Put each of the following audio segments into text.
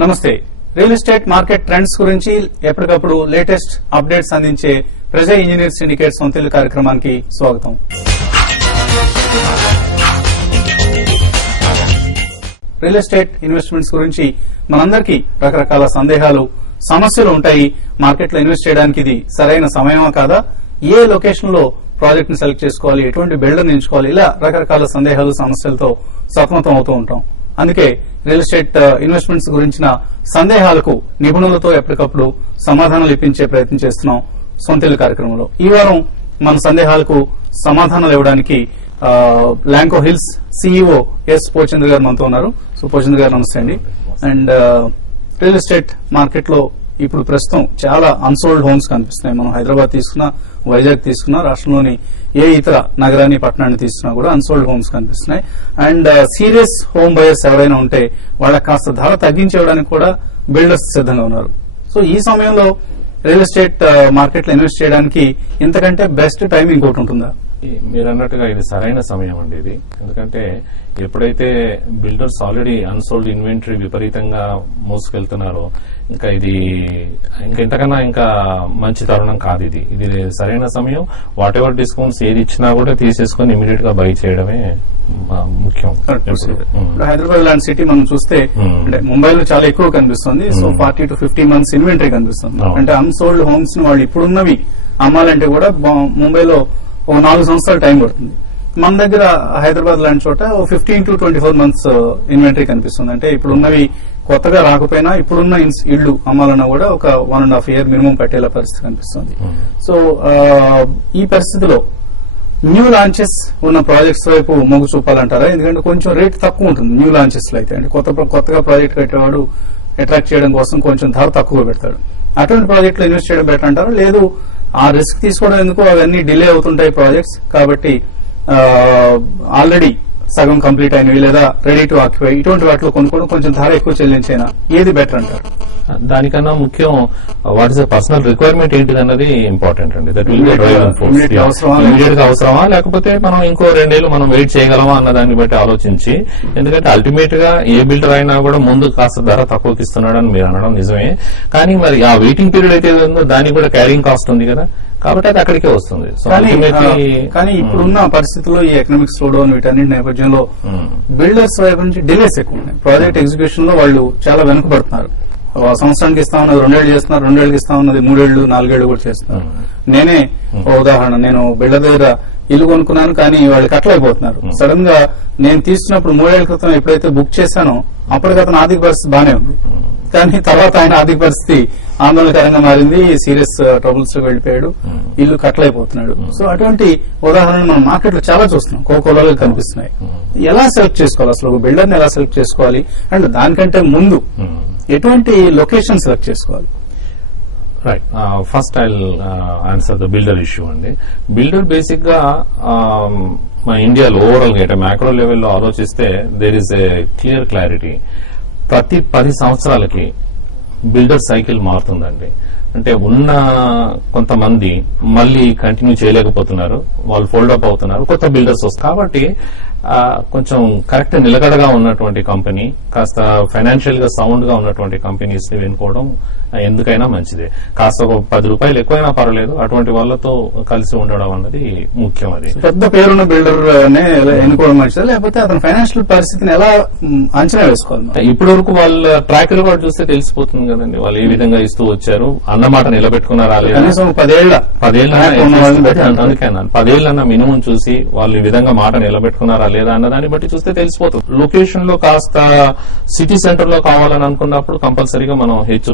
నమస్తే. Real estate market trends గురించి ఎప్పటికప్పుడు లేటెస్ట్ అప్డేట్స్ అందించే ప్రజా ఇంజనీర్ సిండికేట్ సొంతిల్లు కార్యక్రమానికి స్వాగతం. రియల్ ఎస్టేట్ ఇన్వెస్ట్మెంట్స్ గురించి మనందరికీ రకరకాల సందేహాలు, సమస్యలు ఉంటాయి. మార్కెట్ లో ఇన్వెస్ట్ చేయడానికి ఇది సరైన సమయమా కాదా, ఏ లొకేషన్ లో ప్రాజెక్ట్ ని సెలెక్ట్ చేసుకోవాలి, ఎటువంటి బిల్డర్ ఎంచుకోవాలి, ఇలా రకరకాల సందేహాలు, సమస్యలతో సతమతం అవుతూ ఉంటాం. అందుకే రియల్ ఎస్టేట్ ఇన్వెస్ట్మెంట్స్ గురించిన సందేహాలకు నిపుణులతో ఎప్పటికప్పుడు సమాధానాలు ఇప్పించే ప్రయత్నం చేస్తున్నాం సొంతిల్లు కార్యక్రమంలో. ఈ వారం మన సందేహాలకు సమాధానాలు ఇవ్వడానికి ల్యాంకో హిల్స్ సిఇఓ ఎస్ పోచంద్ర గారు మనతో ఉన్నారు. సో పోచంద్ర గారు నమస్తే అండి. అండ్ రియల్ ఎస్టేట్ మార్కెట్ లో ఇప్పుడు ప్రస్తుతం చాలా అన్సోల్డ్ హోమ్స్ కనిపిస్తున్నాయి. మనం హైదరాబాద్ తీసుకున్నా, వైజాగ్ తీసుకున్నా, రాష్ట్రంలోని ఏ ఇతర నగరాన్ని, పట్టణాన్ని తీసుకున్నా కూడా అన్సోల్డ్ హోమ్స్ కనిపిస్తున్నాయి. అండ్ సీరియస్ హోమ్ బయర్స్ ఎవరైనా ఉంటే వాళ్ళకి కాస్త ధర తగ్గించేయడానికి కూడా బిల్డర్స్ సిద్ధంగా ఉన్నారు. సో ఈ సమయంలో రియల్ ఎస్టేట్ మార్కెట్ లో ఇన్వెస్ట్ చేయడానికి ఇంతకంటే బెస్ట్ టైం ఇంకోటి ఉంటుందా? మీరు అన్నట్టుగా ఇది సరైన సమయం అండి ఇది. ఎందుకంటే ఎప్పుడైతే బిల్డర్స్ ఆల్రెడీ అన్సోల్డ్ ఇన్వెంటరీ విపరీతంగా మోసుకెళ్తున్నారో ఇంకా ఇది ఇంతకన్నా ఇంకా మంచి తరుణం కాదు ఇది. ఇది సరైన సమయం. వాట్ ఎవర్ డిస్కౌంట్స్ ఏది ఇచ్చినా కూడా తీసేసుకుని ఇమీడియట్ గా బై చేయడమే ముఖ్యం. హైదరాబాద్ లాంటి సిటీ మనం చూస్తే అంటే ముంబైలో చాలా ఎక్కువ కనిపిస్తుంది. సో 40 to 50 months ఇన్వెంటరీ కనిపిస్తుంది. అంటే అన్సోల్డ్ హోమ్స్ ని వాళ్ళు ఇప్పుడున్నవి అమ్మాలంటే కూడా ముంబైలో ఓ 4 సంవత్సరాలు టైం పడుతుంది. మన దగ్గర హైదరాబాద్ లాంటి చోట 15 to 24 months ఇన్వెంటరీ కనిపిస్తుంది. అంటే ఇప్పుడున్నవి కొత్తగా రాకపోయినా ఇప్పుడున్న ఇళ్లు అమ్మాలన్నా కూడా ఒక 1.5 year మినిమం పట్టేలా పరిస్థితి కనిపిస్తుంది. సో ఈ పరిస్థితిలో న్యూ లాంచెస్ ఉన్న ప్రాజెక్ట్స్ వైపు మొగ్గు చూపాలంటారా? ఎందుకంటే కొంచెం రేట్ తక్కువ ఉంటుంది న్యూ లాంచెస్ లో అయితే. అంటే కొత్తగా ప్రాజెక్ట్ కట్టేవాడు అట్రాక్ట్ చేయడం కోసం కొంచెం ధర తక్కువ పెడతాడు. అటువంటి ప్రాజెక్ట్ లో ఇన్వెస్ట్ చేయడం బెటర్ అంటారా? లేదు ఆ రిస్క్ తీసుకోవడం ఎందుకు, అవన్నీ డిలే అవుతుంటాయి ప్రాజెక్ట్స్ కాబట్టి ఆల్రెడీ సగం కంప్లీట్ అయినవి లేదా రెడీ టు ఆక్యుపై ఇటువంటి వాటిలో కొనుక్కోవడం కొంచెం ధర ఎక్కువ చెల్లించైనా ఏది బెటర్ అంటారు? దానికన్నా ముఖ్యం వాట్ ఇస్ పర్సనల్ రిక్వైర్మెంట్ ఏంటిది అన్నది ఇంపార్టెంట్ అండి. That will be driving force. Immediate గా అవసరమా లేకపోతే మనం ఇంకో 2 ఏళ్లు మనం వెయిట్ చేయగలమా అన్న దాన్ని బట్టి ఆలోచించి, ఎందుకంటే అల్టిమేట్ గా ఏ బిల్డర్ అయినా కూడా ముందు కాస్త ధర తక్కువకి ఇస్తున్నాడని మీరు అనడం నిజమే. కానీ మరి ఆ వెయిటింగ్ పీరియడ్ అయితే ఉందో దానికి కూడా క్యారింగ్ కాస్ట్ ఉంది కదా, కాబట్టి అది అక్కడికే వస్తుంది. కానీ ఇప్పుడున్న పరిస్థితుల్లో ఈ ఎకనామిక్ స్లో డౌన్ వీటన్నింటి నేపథ్యంలో బిల్డర్స్ వైపు నుంచి డిలేస్ ఎక్కువ ఉన్నాయి. ప్రాజెక్ట్ ఎగ్జిక్యూషన్ లో వాళ్ళు చాలా వెనుకబడుతున్నారు. సంవత్సరానికి ఇస్తా ఉన్నది 2 ఏళ్లు చేస్తున్నారు, 2 ఏళ్ళకి ఇస్తా ఉన్నది 3 ఏళ్లు 4 ఏళ్లు కూడా చేస్తున్నారు. నేనే ఓ ఉదాహరణ, నేను బిల్డర్ దగ్గర ఇల్లు కొనుక్కున్నాను కానీ వాళ్ళు కట్టలేకపోతున్నారు. సడన్ గా నేను తీసుకున్నప్పుడు 3 ఏళ్ల క్రితం ఎప్పుడైతే బుక్ చేశానో అప్పటికి అతను ఆర్థిక పరిస్థితి బానే ఉంది. కానీ తర్వాత ఆయన ఆర్థిక పరిస్థితి ఆందోళనకరంగా మారింది, సీరియస్ ట్రబుల్స్ లో వెళ్లిపోయాడు, ఇల్లు కట్టలేకపోతున్నాడు. సో అటువంటి ఉదాహరణలు మనం మార్కెట్ లో చాలా చూస్తున్నాం, కోకోలలో కనిపిస్తున్నాయి. ఎలా సెలెక్ట్ చేసుకోవాలి అసలు, ఒక బిల్డర్ ని ఎలా సెలెక్ట్ చేసుకోవాలి, అండ్ దానికంటే ముందు ఎటువంటి లొకేషన్ సెలెక్ట్ చేసుకోవాలి? Right, first I answer the builder issue అండి. బిల్డర్ బేసిక్ గా మన ఇండియాలో ఓవరాల్ గా మ్యాక్రో లెవెల్లో ఆలోచిస్తే there is a clear clarity. ప్రతి 10 సంవత్సరాలకి బిల్డర్ సైకిల్ మారుతుందండి. అంటే ఉన్న కొంతమంది మళ్ళీ కంటిన్యూ చేయలేకపోతున్నారు, వాళ్ళు ఫోల్డ్ అప్ అవుతున్నారు, కొత్త బిల్డర్స్ వస్తారు. కాబట్టి కొంచెం కరెక్ట్ నిలకడగా ఉన్నటువంటి కంపెనీ, కాస్త ఫైనాన్షియల్ గా సౌండ్ గా ఉన్నటువంటి కంపెనీస్ ని ఎన్నుకోవడం ఎందుకైనా మంచిదే. కాస్త ఒక 10 రూపాయలు ఎక్కువైనా పర్వాలేదు, అటువంటి వాళ్ళతో కలిసి ఉండడం అన్నది ముఖ్యం. అది పెద్ద పేరున్న బిల్డర్ ఎన్నుకోవడం మంచిదా, లేకపోతే అతని ఫైనాన్షియల్ పరిస్థితిని ఎలా అంచనా వేసుకోవాలి? ఇప్పటి వరకు వాళ్ళ ట్రాక్ రికార్డ్ చూస్తే తెలిసిపోతుంది కదండి, వాళ్ళు ఏ విధంగా ఇస్తూ వచ్చారు, అన్నమాట నిలబెట్టుకున్నారా లేదా. కనీసం 10 ఏళ్ల అందుకేనా 10 ఏళ్ళన్నా మినిమం చూసి వాళ్ళు ఈ విధంగా మాట నిలబెట్టుకున్నారా లేదా అన్న దాన్ని బట్టి చూస్తే తెలిసిపోతుంది. లొకేషన్ లో కాస్త సిటీ సెంటర్ లో కావాలని అనుకున్నప్పుడు కంపల్సరీగా మనం హెచ్చు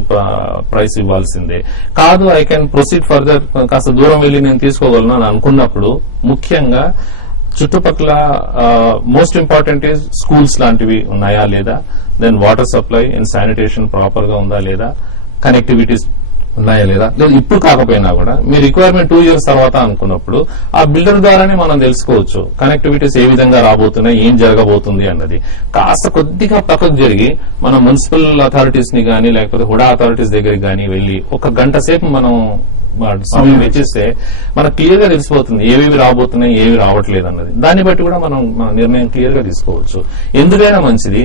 ప్రైస్ ఇవ్వాల్సిందే. కాదు ఐ కెన్ ప్రొసీడ్ ఫర్దర్, కాస్త దూరం వెళ్లి నేను తీసుకోగలను అని అనుకున్నప్పుడు ముఖ్యంగా చుట్టుపక్కల మోస్ట్ ఇంపార్టెంట్ ఈజ్ స్కూల్స్ లాంటివి ఉన్నాయా లేదా, then water supply and sanitation proper గా ఉందా లేదా, కనెక్టివిటీస్ ఉన్నాయా లేదా. లేదు ఇప్పుడు కాకపోయినా కూడా మీ రిక్వైర్మెంట్ 2 years తర్వాత అనుకున్నప్పుడు ఆ బిల్డర్ ద్వారానే మనం తెలుసుకోవచ్చు కనెక్టివిటీస్ ఏ విధంగా రాబోతున్నాయి, ఏం జరగబోతుంది అన్నది. కాస్త కొద్దిగా పక్కకు జరిగి మనం మున్సిపల్ అథారిటీస్ ని గానీ లేకపోతే హుడా అథారిటీస్ దగ్గరికి గానీ వెళ్లి 1 గంట సేపు మనం సమయం వెచ్చిస్తే మనకు క్లియర్ గా తెలిసిపోతుంది ఏవేవి రాబోతున్నాయి, ఏవి రావట్లేదు అన్నది. దాన్ని బట్టి కూడా మనం నిర్ణయం క్లియర్ గా తీసుకోవచ్చు. ఎందుకైనా మంచిది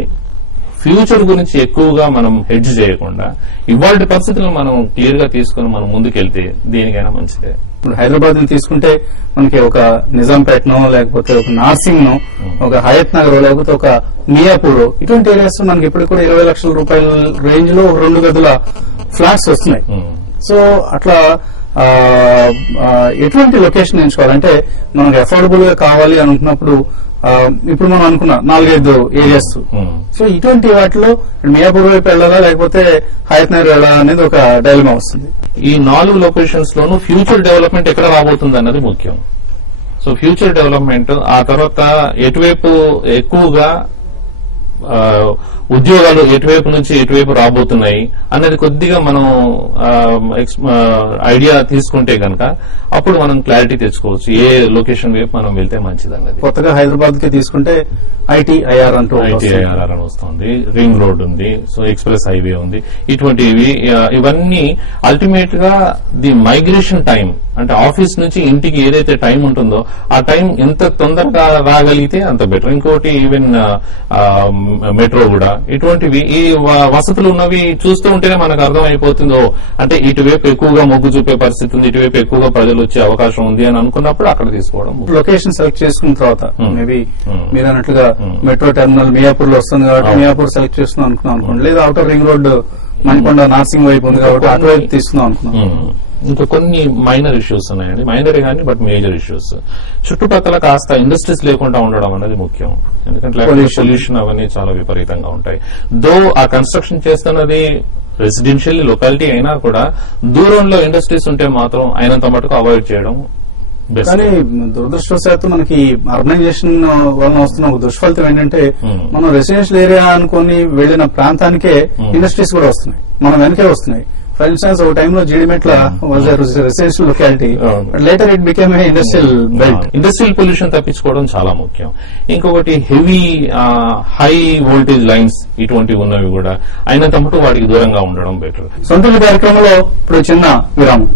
ఫ్యూచర్ గురించి ఎక్కువగా మనం హెడ్జ్ చేయకుండా ఇవాళ పరిస్థితులను మనం క్లియర్ గా తీసుకుని మనం ముందుకెళ్తే దేనికైనా మంచిదే. ఇప్పుడు హైదరాబాద్ ని తీసుకుంటే మనకి ఒక నిజాంపేటనో లేకపోతే ఒక నార్సింగ్ నో ఒక హయత్ నగర్ లేకపోతే ఒక మియాపూర్ ఇటువంటి ఏరియాస్ మనకి ఇప్పుడు కూడా 20 లక్షల రూపాయల రేంజ్ లో 2 గదుల ఫ్లాట్స్ వస్తున్నాయి. సో అట్లా ఎటువంటి లొకేషన్ ఎంచుకోవాలంటే మనకు అఫోర్డబుల్ గా కావాలి అనుకున్నప్పుడు ఇప్పుడు మనం అనుకున్న 4-5 ఏరియాస్. సో ఇటువంటి వాటిలో మియాపూర్ వైపు వెళ్ళాలా లేకపోతే హయత్ నగర్ వెళ్ళాలా అనేది ఒక డైలమా వస్తుంది. ఈ 4 లొకేషన్స్ లోనూ ఫ్యూచర్ డెవలప్మెంట్ ఎక్కడ రాబోతుంది అన్నది ముఖ్యం. సో ఫ్యూచర్ డెవలప్మెంట్ ఆ తర్వాత ఎటువైపు ఎక్కువగా ఉద్యోగాలు ఎటువైపు నుంచి ఎటువైపు రాబోతున్నాయి అన్నది కొద్దిగా మనం ఐడియా తీసుకుంటే గనక అప్పుడు మనం క్లారిటీ తెచ్చుకోవచ్చు ఏ లొకేషన్ వైపు మనం వెళ్తే మంచిది అన్నది. కొత్తగా హైదరాబాద్ కి తీసుకుంటే ఐటీఐఆర్ అంటూ ఐటీఐఆర్ అని వస్తుంది, రింగ్ రోడ్ ఉంది, సో ఎక్స్ప్రెస్ హైవే ఉంది. ఇవన్నీ అల్టిమేట్ గా ది మైగ్రేషన్ టైం అంటే ఆఫీస్ నుంచి ఇంటికి ఏదైతే టైం ఉంటుందో ఆ టైం ఎంత తొందరగా రాగలిగితే అంత బెటర్. ఇంకోటి ఈవెన్ మెట్రో కూడా ఇటువంటివి ఈ వసతులు ఉన్నవి చూస్తూ ఉంటేనే మనకు అర్థం అయిపోతుందో అంటే ఇటువైపు ఎక్కువగా మొగ్గు చూపే పరిస్థితి ఉంది, ఇటువైపు ఎక్కువగా ప్రజలు వచ్చే అవకాశం ఉంది అని అనుకున్నప్పుడు అక్కడ తీసుకోవడం. లొకేషన్ సెలెక్ట్ చేసుకున్న తర్వాత మేబీ మీరు అన్నట్లుగా మెట్రో టెర్మినల్ మియాపూర్ లో వస్తుంది కాబట్టి మియాపూర్ సెలెక్ట్ చేస్తున్నాం అనుకున్నాం అనుకోండి, లేదా outer ring road Manikonda Narsingi వైపు ఉంది కాబట్టి అటువైపు తీసుకుందాం అనుకున్నాం. ఇంకా కొన్ని మైనర్ ఇష్యూస్ ఉన్నాయండి, మైనర్ కానీ బట్ మేజర్ ఇష్యూస్. చుట్టుపక్కల కాస్త ఇండస్ట్రీస్ లేకుండా ఉండడం అనేది ముఖ్యం, ఎందుకంటే పొల్యూషన్ అవన్నీ చాలా విపరీతంగా ఉంటాయి. దో ఆ కన్స్ట్రక్షన్ చేస్తున్నది రెసిడెన్షియల్ లొకాలిటీ అయినా కూడా దూరంలో ఇండస్ట్రీస్ ఉంటే మాత్రం అయినంత మటుకు అవాయిడ్ చేయడం. కానీ దురదృష్టవశాత్తు మనకి అర్బనైజేషన్ వలన వస్తున్న ఒక దుష్ఫలితం ఏంటంటే మనం రెసిడెన్షియల్ ఏరియా అనుకుని వెళ్లిన ప్రాంతానికే ఇండస్ట్రీస్ కూడా వస్తున్నాయి, మనం వెనకే వస్తున్నాయి. ఫర్ ఇన్స్టాన్స్ ఒక టైంలో Jeedimetla was residential locality, later it became a industrial belt. Industrial pollution తప్పించుకోవడం చాలా ముఖ్యం. ఇంకొకటి హెవీ హై వోల్టేజ్ లైన్స్ ఇటువంటివి ఉన్నవి కూడా అయినంత మటుకు వాటికి దూరంగా ఉండడం బెటర్. సొంత కార్యక్రమంలో ఇప్పుడు చిన్న విరామం.